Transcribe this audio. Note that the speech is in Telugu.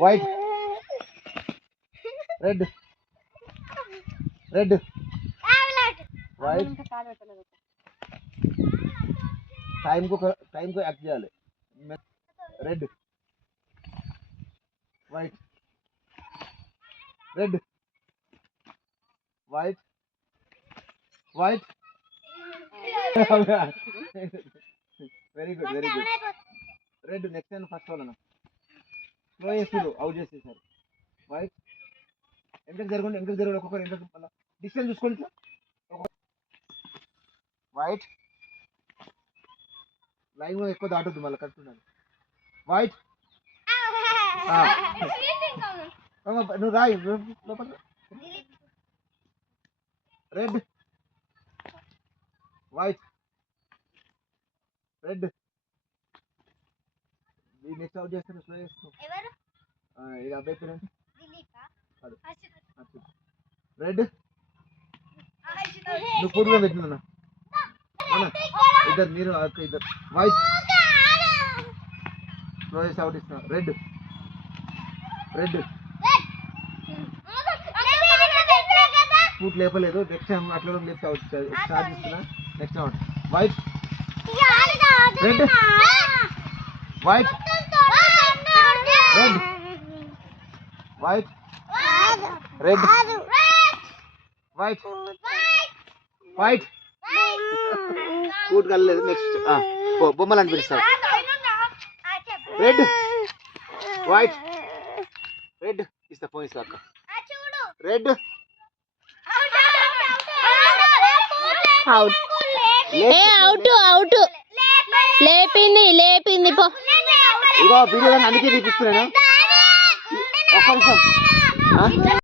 వైట్ రెడ్ రెడ్ వైట్ టైంకు యాక్ట్ చేయాలి red white red white white very good very good red next time first వాళ్ళను స్లో చేస్తారు అవుట్ చేసేసారు వైట్ ఎంతకు జరగండి ఒక్కొక్కరు ఎంతకు మళ్ళీ డిస్టెన్స్ చూసుకోండి వైట్ లైన్ ఎక్కువ దాటొద్దు మళ్ళీ కరెక్ట్ ఉండాలి వైట్ నువ్వు రాయి లోపల red white red next out చేస్తాను స్లో చేస్తాను ఇది అబ్బాయి పేరేంటి రెడ్ నువ్వు పూర్తిగా పెట్టినా ఇద్దరు మీరు ఇద్దరు వైట్ స్లో చేసి అవుట్ ఇస్తున్నా రెడ్ రెడ్ ఫుట్ లేపలేదు నెక్స్ట్ టైం అట్లా లేపితే అవుట్ స్టార్ట్ చేస్తున్నా next out white red white red white red white white foot కలలేదు నెక్స్ట్ బొమ్మలు అని పిలుస్తారు రెడ్ వైట్ రెడ్ ఇస్తా ఫోన్ ఇస్తా అక్క రెడ్ అవుట్ అవుట్ లేపింది పో ఇగో వీడియో అందుకే చూపిస్తున్నాను ఒక్క నిమిషం